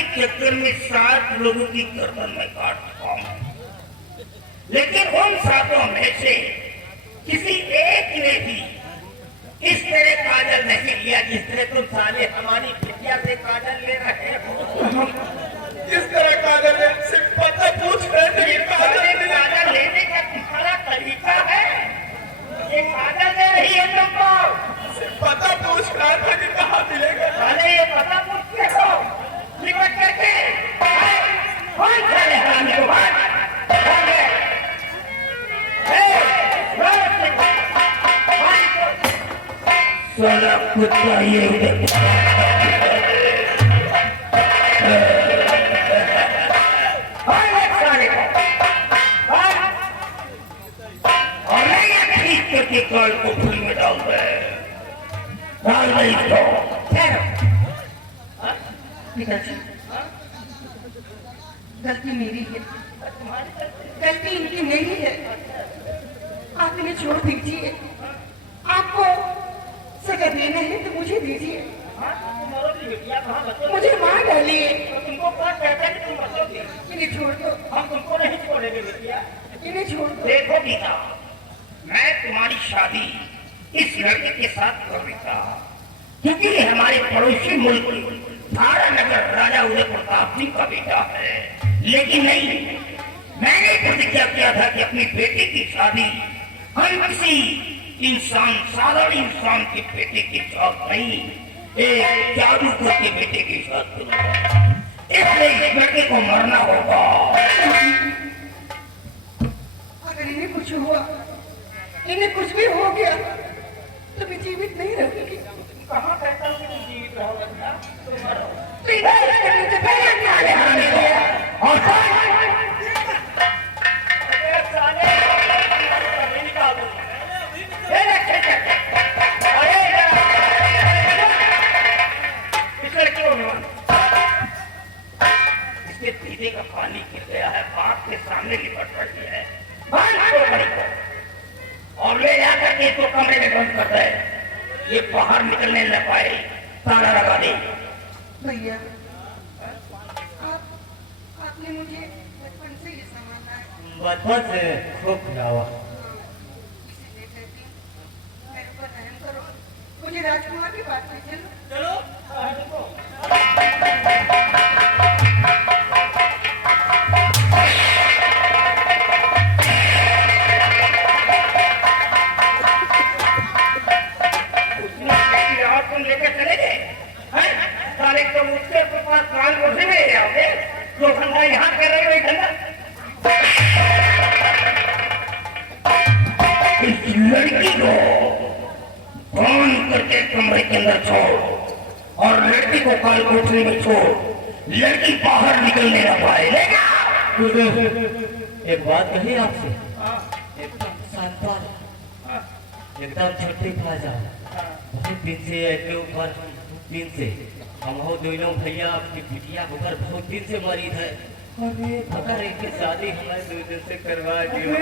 के चक्कर में 7 लोगों की गर्दन में काट चुका हूं, लेकिन उन 7 में से किसी एक ने भी इस तरह काजल नहीं लिया जिस तरह तुम साले हमारी बिटिया से काजल ले रहे हो। किस तरह काजल है? सिर्फ पता पूछ रहे थे। काजल लेने का तुम्हारा तरीका है, ये काजल दे रही है तुमको। सिर्फ पता पूछ रहा था कि कहाँ मिलेगा। अरे ये पता पूछ के हो, निपट करके कौन साले हरामी को बात साला कुत्ता ये के काल को फूल में डाल दे, डाल दे इसको। पिताजी, गलती मेरी है, गलती इनकी नहीं है। आप इन्हें छोड़ दीजिए। आपको सजा देना है तो मुझे दीजिए, मुझे मार डालिए। तुमको कौन कहता है कि तुम बचोगे? इन्हें छोड़ दो। हम तुमको नहीं छोड़ेंगे बेटिया। इन्हें छोड़ दो। देखो गीता, मैं तुम्हारी शादी इस लड़के के साथ कर देता क्योंकि ये हमारे पड़ोसी मुल्क थारा नगर राजा उदय प्रताप सिंह का बेटा है। लेकिन नहीं, मैंने प्रतिज्ञा किया था कि अपनी बेटी की शादी हम किसी इंसान, साधारण इंसान के बेटे के साथ नहीं, एक जादूगर के बेटे के साथ करूंगा। इसलिए इस लड़के को मरना होगा। अगर इन्हें कुछ हुआ, इन्हें कुछ भी हो गया तो मैं जीवित नहीं रहूंगी। कहाँ कहता हूँ कि तुम जीवित रहोगे? तुम मरो। और इसके पीने का पानी गिर गया है, बाप के सामने लिपट रही है। और ले जाकर के इसको कमरे में बंद कर दे, ये बाहर निकलने न पाए, ताला लगा दे। भैया, आपने मुझे बचपन से ये संभाला है। बचपन से खूब खिलावा। इसीलिए कहती हूँ, मेरे पर रहम करो, मुझे राजकुमार की बात में चलो। यहाँ कर रहे हो इस लड़की को कौन करके कमरे के अंदर छोड़ और लड़की को काल कोठरी में छोड़, लड़की बाहर निकलने न पाए। एक बात कही आपसे, एकदम शानदार, एकदम छठी खा जाओ। बहुत दिन से के ऊपर दिन से हम हो दोनों भैया आपकी बिटिया होकर बहुत दिन से मरीज है। अरे अगर एक शादी हमारे 2 दिन से करवा दियो।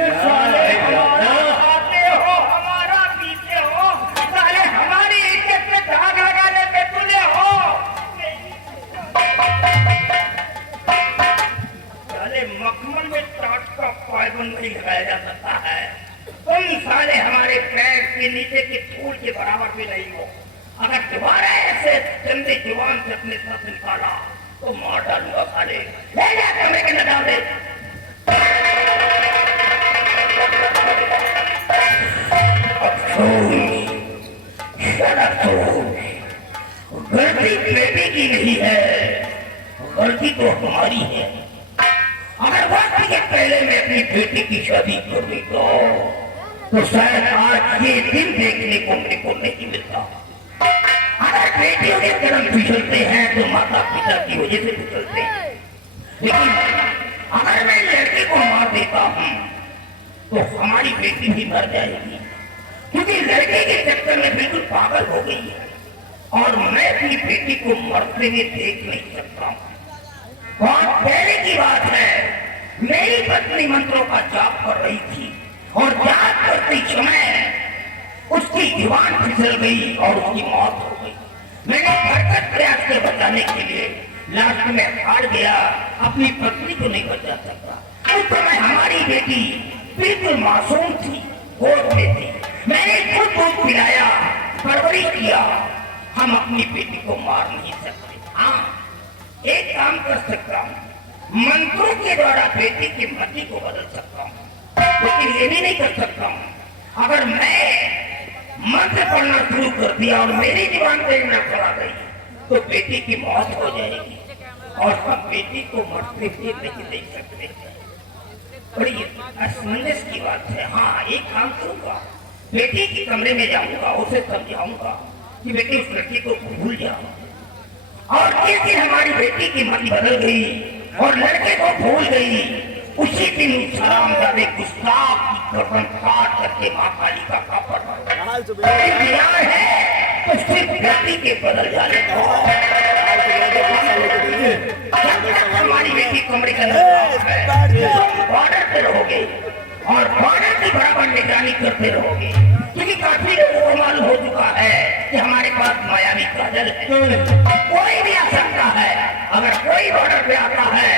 आते हो हमारा पीछे हो, साले हमारी इज्जत में दाग लगाने पे तुले हो। साले मखमल में टाट का पायबंद नहीं लगाया जा सकता है। तुम साले हमारे पैर के नीचे के फूल के बराबर भी नहीं हो। अगर दोबारा ऐसे गंदे जुबान से अपने साथ निकाला तो मार डालूंगा साले। ले जा कमरे के अंदर डाल दे। गलती बेटे की नहीं है, गलती तो हमारी है। अगर वक्त के पहले मैं अपनी बेटी की शादी कर देता तो शायद आज ये दिन देखने को मेरे को नहीं मिलता। अगर बेटियों के कर्म फिसलते हैं तो माता पिता की वजह से फिसलते हैं, लेकिन अगर मैं लड़के को मार देता हूँ तो हमारी बेटी भी मर जाएगी, क्योंकि लड़के के चक्कर में बिल्कुल पागल हो गई है और मैं अपनी बेटी को मरते हुए देख नहीं सकता हूँ। बहुत पहले की बात है, मेरी पत्नी मंत्रों का जाप कर रही थी और जाप करते समय उसकी जुबान फिसल गई और उसकी मौत हो गई। मैंने भरसक प्रयास से बचाने के लिए लास्ट में हार गया, अपनी पत्नी को नहीं बचा सकता। उस समय हमारी बेटी बिल्कुल मासूम थी, गोद में थी, मैंने खुद दूध पिलाया, परवरिश किया। हम अपनी बेटी को मार नहीं सकते। हाँ, एक काम कर सकता हूँ, मंत्रों के द्वारा बेटी की मति को बदल सकता हूँ, लेकिन ये भी नहीं कर सकता हूँ अगर मैं मंत्र पढ़ना शुरू कर दिया और मेरी जीवन पे न चला गई तो बेटी की मौत हो जाएगी और हम बेटी को मरते हुए नहीं देख सकते। बड़ी असमंजस की बात है। हाँ, एक काम करूंगा, बेटी के कमरे में जाऊंगा, उसे समझाऊंगा कि बेटी उस लड़की को भूल जाओ। और जिस दिन हमारी बेटी की मति बदल गई और लड़के को भूल गई, उसी दिन सलामजादे गुस्ताख की गर्दन काट करके मां कालिका का इंतजार है तो सिर्फ बेटी के बदल जाने को। हमारी बेटी कमरे के अंदर बॉर्डर पे रहोगे और बॉर्डर की बराबर निगरानी करते रहोगे, क्योंकि काफी लोगों को मालूम हो चुका है कि हमारे पास मायावी काजल है। कोई भी आ सकता है, अगर कोई बॉर्डर पे आता है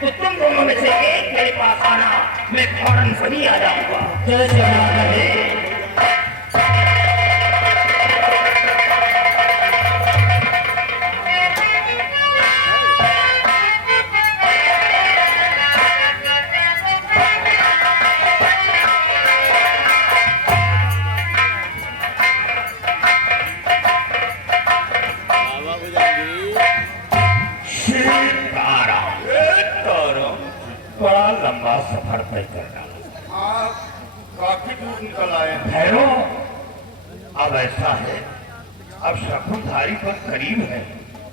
तो तुम दोनों में से एक मेरे पास आना, मैं फौरन वहीं आ जाऊंगा। जय श्री राम। बड़ा लंबा सफर तय करना। काफी दूर निकल आए। भैरो, अब ऐसा है, अब शकुनधारी पर करीब है।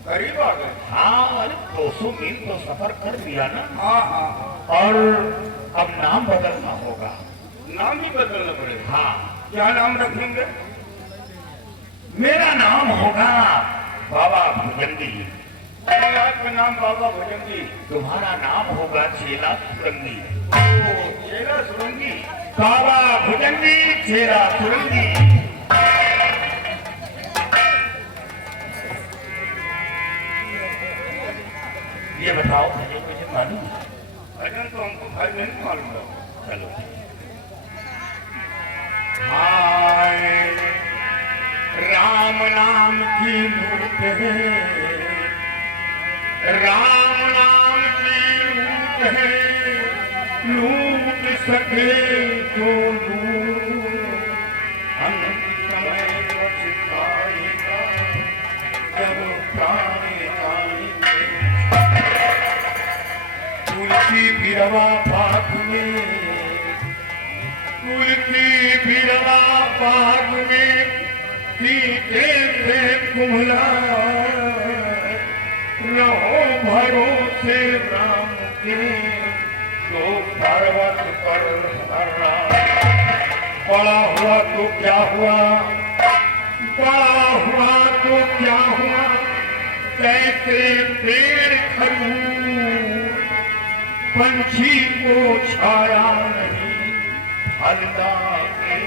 करीब आ गए। हाँ, 200 मील तो सफर कर दिया ना। हाँ हाँ। और अब नाम बदलना होगा। नाम ही बदलना पड़ेगा। हाँ, क्या नाम रखेंगे? मेरा नाम होगा बाबा भुजंगी। आपका नाम बाबा भुजंगी। तुम्हारा नाम होगा चेला सुरंगी। चेला सुरंगी। बाबा भुजंगी, चेला सुरंगी। ये बताओ, मुझे मालूम है? भजन तो हमको भाई नहीं मालूम है। चलो। हाय राम नाम की लूट है, राम नाम की लूट है, लूट सके जो लूट, अनंत समय पछताएगा जब प्राण जाएंगे। तुलसी बिरवा बाग में, तुलसी बिरवा बाग में पीते से कुम्हला, रहो भरोसे राम के तो पर्वत पर हरा। बड़ा हुआ तो क्या हुआ, बड़ा हुआ तो क्या हुआ, कैसे पेड़ खरूद, पंछी को छाया नहीं फलदा के।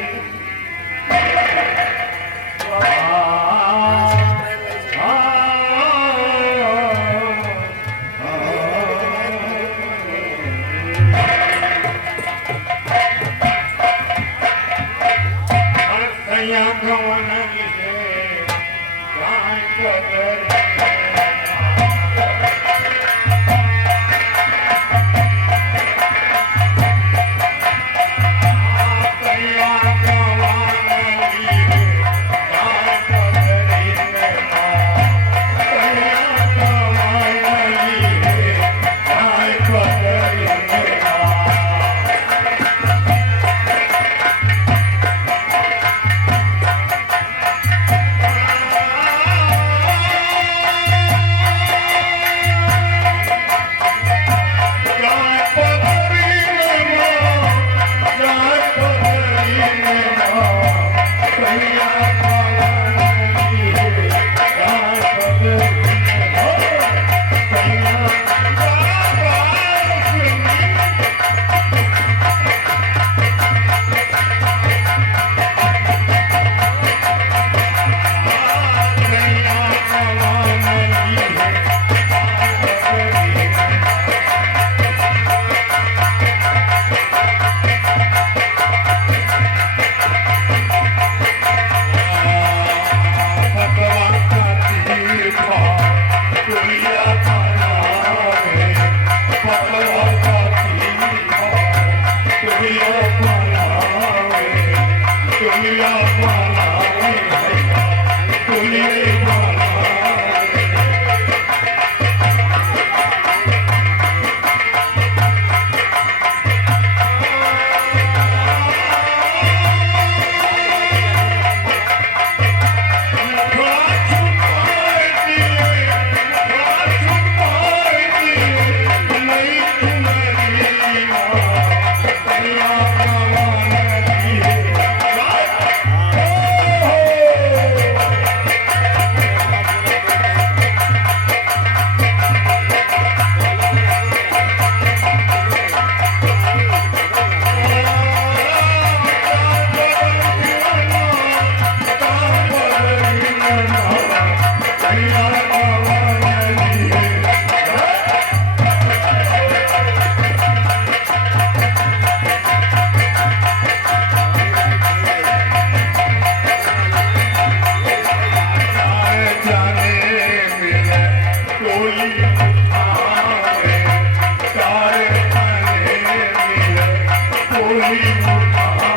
उठावे चार खाने मिल कोई उठावे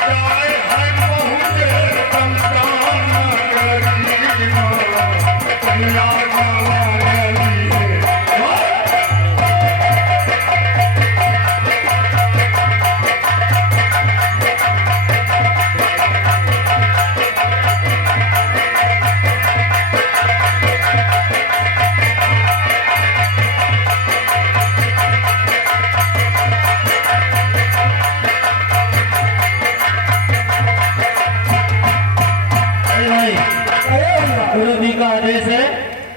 चाय है बहुत संतान गरीब कन्या वाली गुरु जी का आदेश है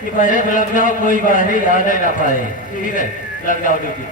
कि पहले लग जाओ, कोई बाहरी याद ना पाए। ठीक है, लग जाओ ड्यूटी।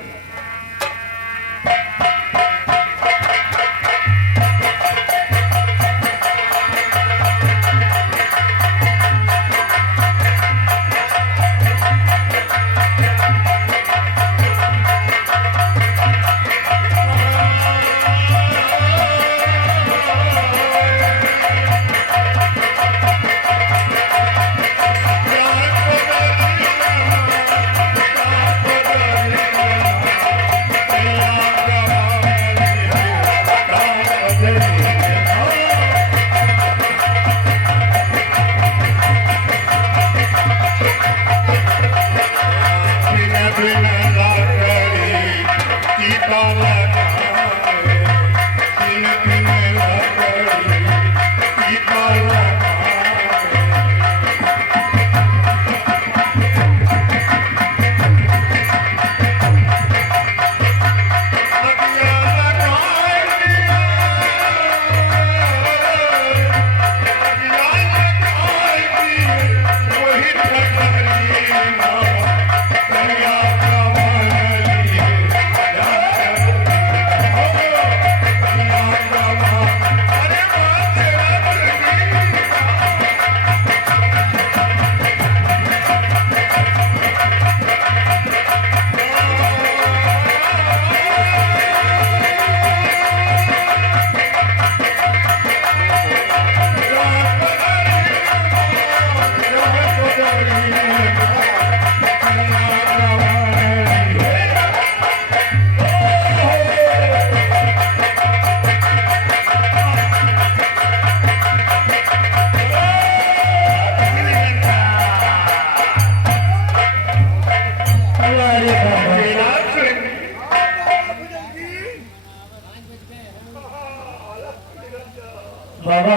बाबा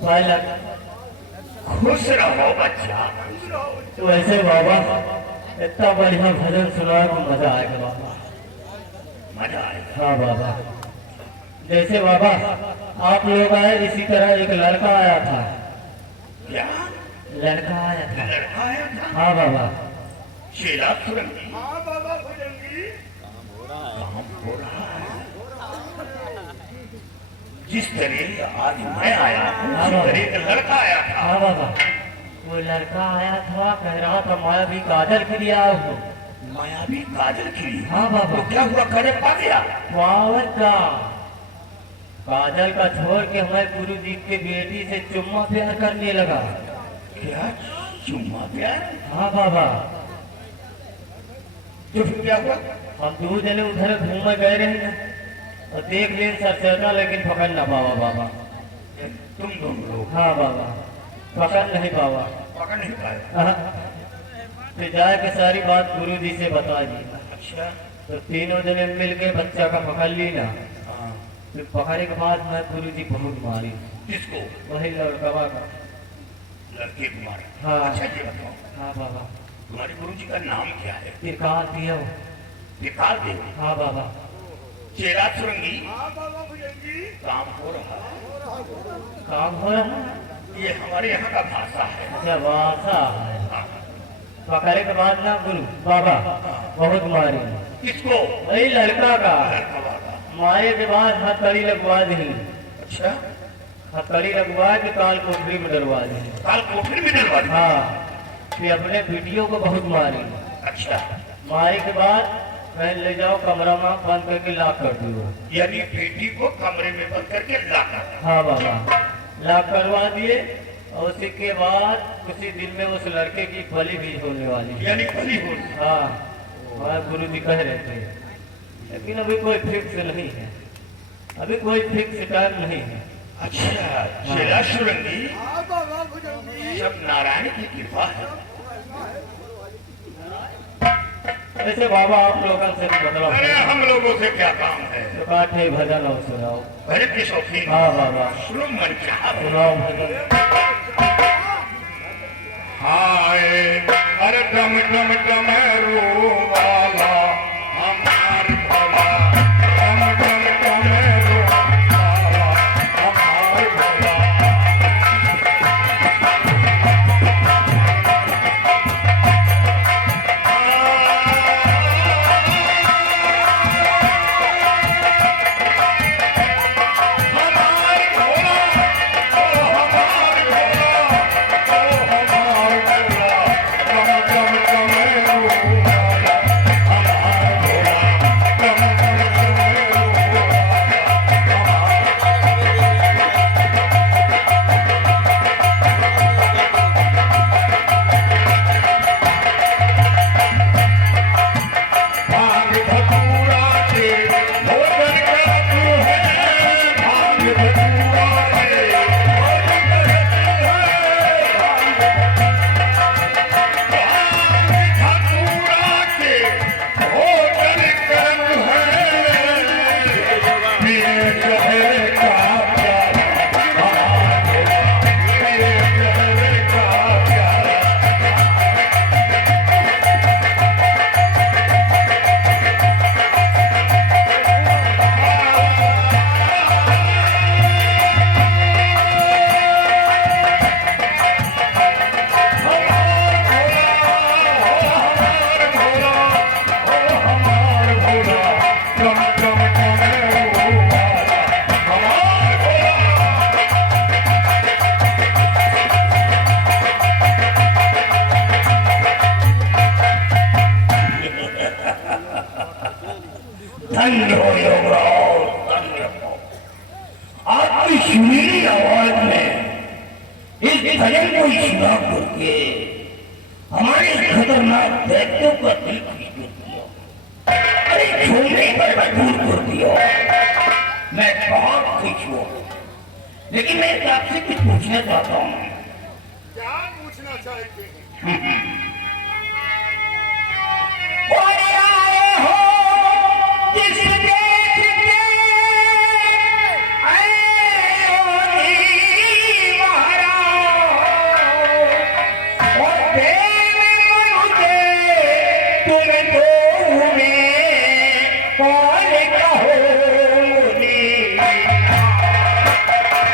भाई लग खुश रहो बच्चा। तो ऐसे बाबा इतना बढ़िया भजन सुना तो मजा आएगा बाबा। मजा आएगा। हाँ बाबा, जैसे बाबा आप लोग आए इसी तरह एक लड़का आया था। क्या लड़का आया था? लड़का आया था? हाँ बाबा। शेला सुरंगी हाँ बाबा भुजंगी काम हो रहा है। जिस तरह आज मैं आया हूँ हाँ उस बाबा। तरह एक लड़का आया था। हाँ बाबा, वो लड़का आया था, कह रहा था मैं भी काजल के लिए आया हूँ। मायावी काजल खिली। हाँ बाबा। तो क्या हुआ, करे पा गया? पावर का काजल का छोड़ के हमारे गुरु जी के बेटी से चुम्मा प्यार करने लगा। क्या चुम्मा प्यार? हाँ बाबा। तो फिर क्या हुआ? हम 2 जने उधर घूमे गए रहे ना, और देख लें सरसरना, लेकिन पकड़ ना पावा बाबा। तुम दोनों लोग हाँ बाबा, पकड़ नहीं पावा। पकड़ नहीं पाए? हाँ। तो जाके सारी बात गुरु जी से बता दी। अच्छा। तो तीनों जने मिल के बच्चा का पकड़ ली ना। हाँ। फिर पकड़े के बाद मैं गुरु जी बहुत मारी। किसको? वही लड़कवा का। लड़के को मारा? हाँ। अच्छा ये बताओ, हाँ बाबा। तुम्हारे गुरु जी का नाम क्या है? निकाल दिया वो। निकाल दे। हाँ बाबा। चेरा सुरंगी हाँ बाबा भुजंगी काम हो रहा है। काम हो रहा है? ये हमारे यहाँ का भाषा है। अच्छा, वासा है। हाँ। पकड़े के बाद ना गुरु बाबा बहुत मारी। किसको? वही लड़का का। लड़का वाला। मारे के बाद हथकड़ी लगवा दी। अच्छा। हथकड़ी लगवा के काल कोठरी में डलवा दी। काल कोठरी में डलवा दिया? हाँ। फिर अपने वीडियो को बहुत मारी। अच्छा। मारे के बाद मैं ले जाओ कमरा में बंद करके लॉक कर दियो। यानी बेटी को कमरे में बंद करके लाना। हाँ बाबा, लॉक करवा दिए और उसी के बाद उसी दिन में उस लड़के की बलि भी होने वाली। यानी बलि हो। हाँ, वहाँ गुरु जी कह रहे थे, लेकिन अभी कोई फिक्स नहीं है, अभी कोई फिक्स टाइम नहीं है। अच्छा चेला सुरंगी, हाँ बाबा भुजंगी। सब नारायण की कृपा है। ऐसे बाबा आप लोगों से बदलाव अरे हम लोगों से क्या काम है? तो काठे भजन और सुनाओ। भजन के शौकीन। हाँ बाबा, सुनो मन चाह सुनाओ भजन। हाय अरे डम डम डमरू वाला हमार भोला, डम डम डमरू वाला हमार भोला। हमार भोला, ओ हमार भोला, ओ हमार भोला, डम डम डमरू वाला हमार भोला, डम डम डमरू भांग धतूरा के भोजन का तू है, भांग धतूरा के भोजन का तू है, भांग धतूरा के भोजन का तू है, पिए जहर का प्याला हमार भोला, पिए जहर का प्याला। धन्य हो योगराज, धन्य हो। आपकी सुरीली आवाज में इस भजन को सुना करके हमारे खतरनाक दैत्यों का दिल खुश कर दिया। अरे छोड़ने पर मजबूर कर दिया। मैं बहुत खुश हूँ, लेकिन मैं आपसे कुछ पूछना चाहता हूँ। क्या पूछना चाहते हैं? और आए हो जिस देश के आए हो दीवारा, और प्रेम मुझे तुम दो में कौन कहोगी?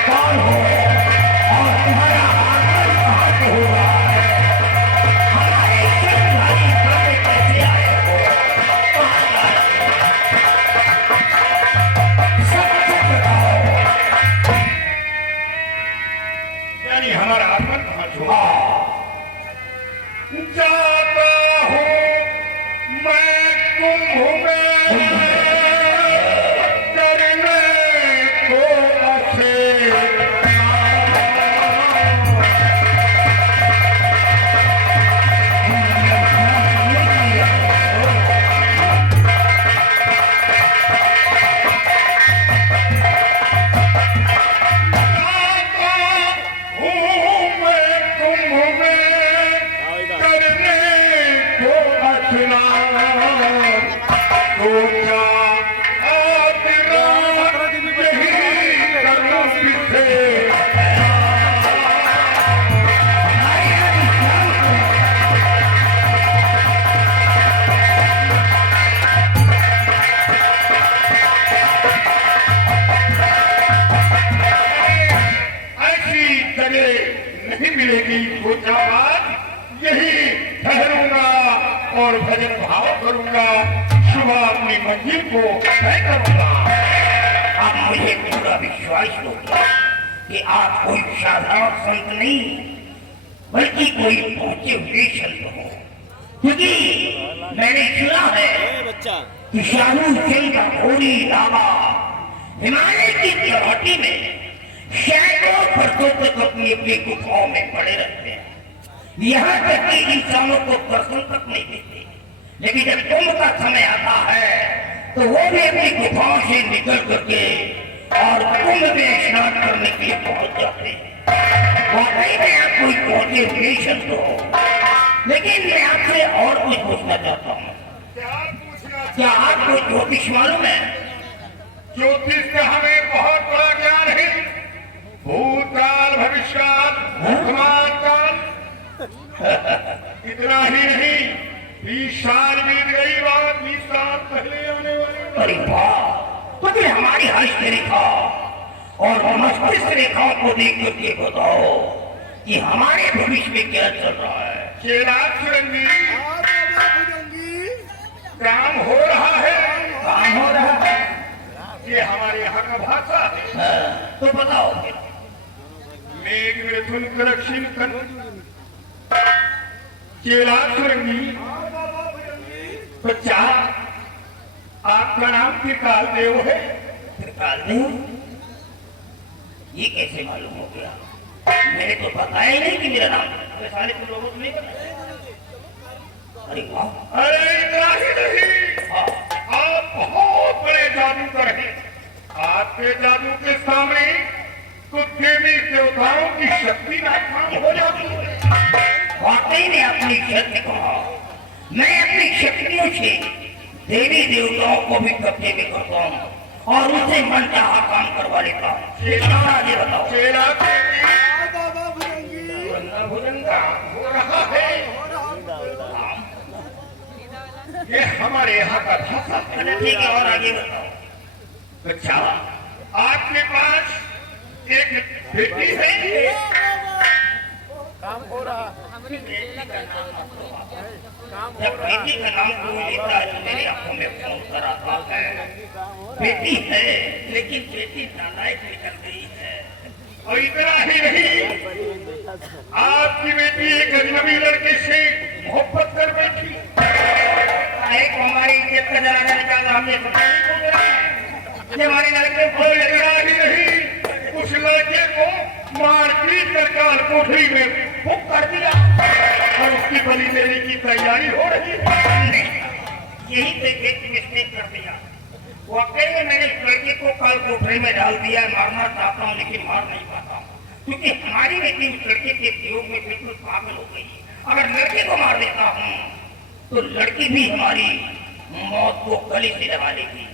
कौन हो और तुम्हारा हाथ होगा? हमारे सिंहारी पर कैसे आए हो? सब कुछ बताओ। यानी हमारा आत्मा कहाँ छोड़ा? जाता हूँ मैं कुंभ में करने को अशेष। ऐसी जगह नहीं मिलेगी फौजाबाद, यही ठहरूंगा और भजन भाव करूंगा, सुबह अपनी मंजिल को तय करूंगा। अब मुझे पूरा विश्वास हो गया कि आप कोई साधारण संत नहीं, बल्कि कोई पहुंचे हुए संत हो। क्योंकि मैंने सुना है कि शाहरुख सिंह का घोड़ी लावा हिमालय की चौहटी में सैकड़ों वर्षों तक अपनी अपनी गुफाओं में पड़े रहते हैं, यहाँ तक कि इंसानों को दर्शन तक नहीं देते। लेकिन जब कुंभ का समय आता है तो वो भी अपनी गुफाओं से निकल करके और कुंभ में स्नान करने के लिए पहुंच जाते हैं। वाकई में आप कोई मोटिवेशन तो हो, लेकिन मैं आपसे और कुछ पूछना चाहता हूँ। क्या आपको ज्योतिष मालूम है? ज्योतिष का हमें बहुत बड़ा ज्ञान है। भूतकाल, भविष्यकाल, वर्तमान काल, इतना ही नहीं, 20 साल बीत गई, बात 20 साल पहले आने वाली। अरे वाह, तो फिर हमारी हस्त रेखा और मस्तिष्क रेखाओं को देख करके बताओ कि हमारे भविष्य में क्या चल रहा है। चेलाक सुरंगी, काम हो रहा है। काम हो रहा है, ये हमारे यहाँ का भाषा है। हाँ, तो बताओ फिर। मेघ मिथुन करक्षिण चेलाक सुरंगी, बच्चा आपका नाम त्रिकाल देव है। त्रिकाल देव, ये कैसे मालूम हो गया? मैंने तो बताया ही नहीं कि मेरा नाम है। सारे तुम लोगों को नहीं पता? अरे वाह, अरे इतना ही नहीं, हाँ, आप बहुत बड़े जादूगर हैं। आपके जादू के सामने कुछ देवी देवताओं की शक्ति नाकाम हो जाती है। वाकई में अपनी शक्ति को, मैं अपनी शक्तियों से देवी देवताओं को भी कब्जे में करता हूँ और उनसे मन चाहा काम करवा लेता हूँ। आगे बताओ। चेला भोजन का हो रहा है। ये हमारे यहाँ का भाषा है। ठीक है, और आगे बताओ। बच्चा, आपके पास एक बेटी है। जब बेटी का नाम कोई लेता है तो मेरी आंखों में खून कर आता है। बेटी है, लेकिन बेटी नालायक निकल गई है। और इतना ही नहीं, आपकी बेटी एक अजनबी लड़के से मोहब्बत कर बैठी। एक हमारी इज्जत का जनाजा निकाल हमने ये हमारे लड़के को और इतना ही नहीं, उस लड़के को मारपीट कर काल कोठरी में बुक कर दिया और उसकी बलि देने की तैयारी हो रही है। यही पे एक मिस्टेक कर दिया। वाकई में मैंने इस लड़के को काल कोठरी में डाल दिया। मारना चाहता हूँ लेकिन मार नहीं पाता हूँ, क्योंकि हमारी बेटी उस लड़के के प्रयोग में बिल्कुल पागल हो गई। अगर लड़के को मार देता हूँ तो लड़की भी हमारी मौत को गले से लगा लेगी।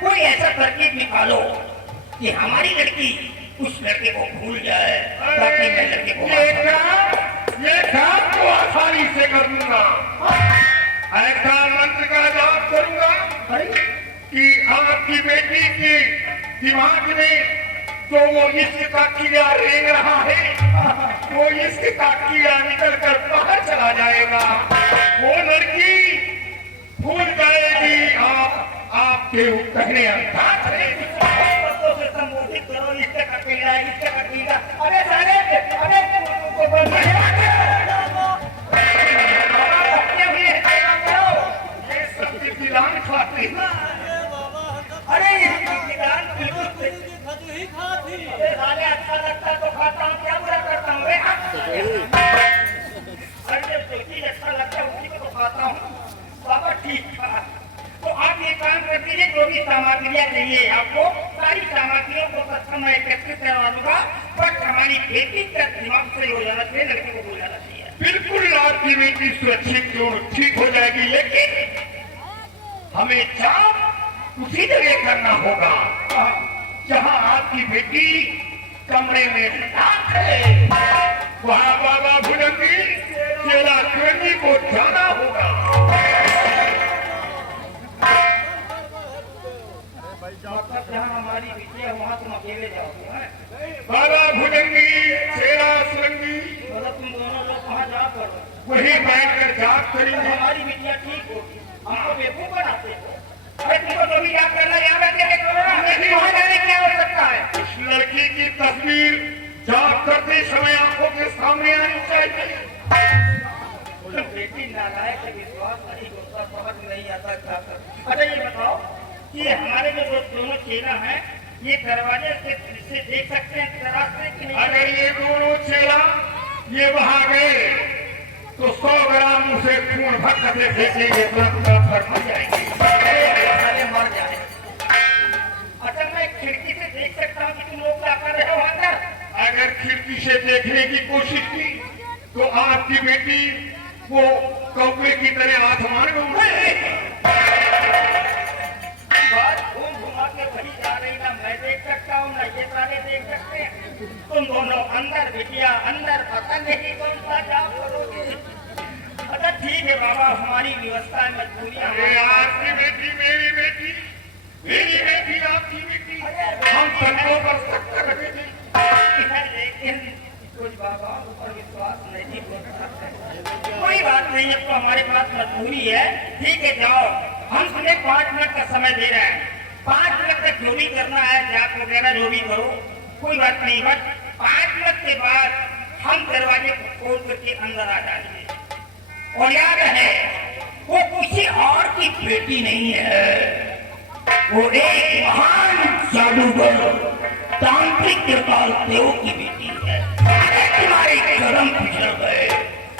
कोई ऐसा तरकीब निकालो कि हमारी लड़की उस लड़के को भूल जाए ताकि मैं लड़के को ये काम तो आसानी से कर दूंगा। ऐसा मंत्र का जाप करूंगा कि आपकी बेटी के दिमाग में तो वो इश्क का कीड़ा रेंग रहा है, वो इश्क का कीड़ा निकल कर बाहर चला जाएगा। वो लड़की भूल जाएगी आपके कहने अनुसार से संबोधित करो। इससे का कीड़ा, इससे का कीड़ा। अरे सारे, अरे ये सब दिलान खाती है। अरे बिल्कुल साले अच्छा लगता तो खाता हूँ, क्या बुरा करता हूँ? अरे जो चीज अच्छा लगता है उसी को तो खाता हूँ। बाबा ठीक था, तो आप ये काम कर दीजिए। जो भी सामग्रियाँ चाहिए आपको, सारी सामग्रियों को तत्काल मैं एकत्रित करवा दूंगा। बट हमारी बेटी का दिमाग सही हो जाना चाहिए, लड़के को भूल जाना चाहिए। बिल्कुल आपकी बेटी सुरक्षित ठीक हो जाएगी, लेकिन हमें जाप उसी जगह करना होगा जहां आपकी बेटी कमरे में साथ है। वहां बाबा भुजंगी चेला सुरंगी को जाना होगा। जहाँ हमारी बिटिया वहाँ तुम अकेले जाओगे। बाबा भुजंगी चेला सुरंगी मतलब तुम दोनों लोग वहाँ जा कर वही बैठकर जाप करेंगे। हमारी बिटिया ठीक होगी। हमको बेवकूफ बनाते हो। अरे तुमको तो भी याद करना, यहाँ बैठ के करो ना। नहीं वहाँ जाने क्या हो सकता है? उस लड़की की तस्वीर जाप करते समय आंखों के सामने आनी चाहिए। बेटी नालायक है, विश्वास नहीं होता, समझ नहीं आता क्या कर। अच्छा ये बताओ कि हमारे जो दोनों चेला हैं ये दरवाजे से देख सकते हैं तरह से कि नहीं? अगर ये दोनों चेला ये वहां गए तो 100 ग्राम उसे खून भक्कते फेंकेंगे, तुरंत मर जाएंगे। साले मर जाए। अच्छा मैं खिड़की से देख सकता हूँ कि तुम लोग क्या कर रहे हो अंदर? अगर खिड़की से देखने की कोशिश की तो आपकी बेटी वो कौवे की तरह आसमान में उड़े। बात घूम घुमा के कहीं जा रही, ना मैं देख सकता हूँ ना ये सारे देख सकते हैं। तुम दोनों अंदर बिटिया अंदर, पता नहीं कौन सा जाओ करोगे। अच्छा ठीक है बाबा, हमारी व्यवस्था में मजबूरियां अरे आपकी बेटी मेरी बेटी, मेरी बेटी आपकी बेटी, हम सबको पर सख्त रखेंगे। लेकिन कुछ बाबा ऊपर विश्वास नहीं होता। कोई बात नहीं, अब तो हमारे पास मजबूरी है। ठीक है जाओ, हम तुम्हें 5 मिनट का समय दे रहे हैं। 5 मिनट तक जो भी करना है जाप वगैरह जो भी करो, कोई बात नहीं। बस 5 मिनट के बाद हम दरवाजे को खोल करके अंदर आ जाएंगे। और याद रहे वो किसी और की बेटी नहीं है, वो एक महान जादूगर तांत्रिक कृपाल देव की बेटी है। अरे तुम्हारे कदम पिछड़ गए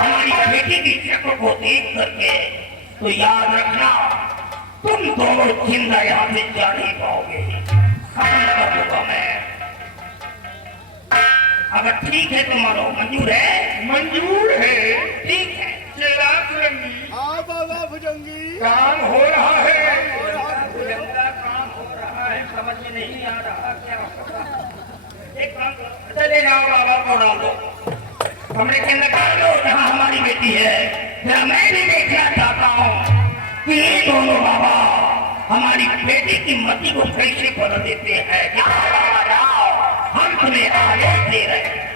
हमारी बेटी की शक्ल को देख करके, तो याद रखना तुम दोनों जिंदा यहाँ से जा नहीं पाओगे, खत्म कर दूंगा मैं। अगर ठीक है तुम्हारा मंजूर है? मंजूर है। ठीक है चेला सुरंगी, हाँ बाबा भुजंगी, काम हो रहा है। भुजंगा काम हो रहा है, समझ में नहीं आ रहा क्या होगा। एक काम करो, चले जाओ बाबा को डाल दो, कमरे के अंदर डाल दो जहाँ हमारी बेटी है। जरा मैं भी देखना चाहता हूँ कि ये दोनों बाबा हमारी बेटी की मति को कैसे बदल देते हैं। जाओ बाबा जाओ, हम तुम्हें आदेश दे रहे हैं।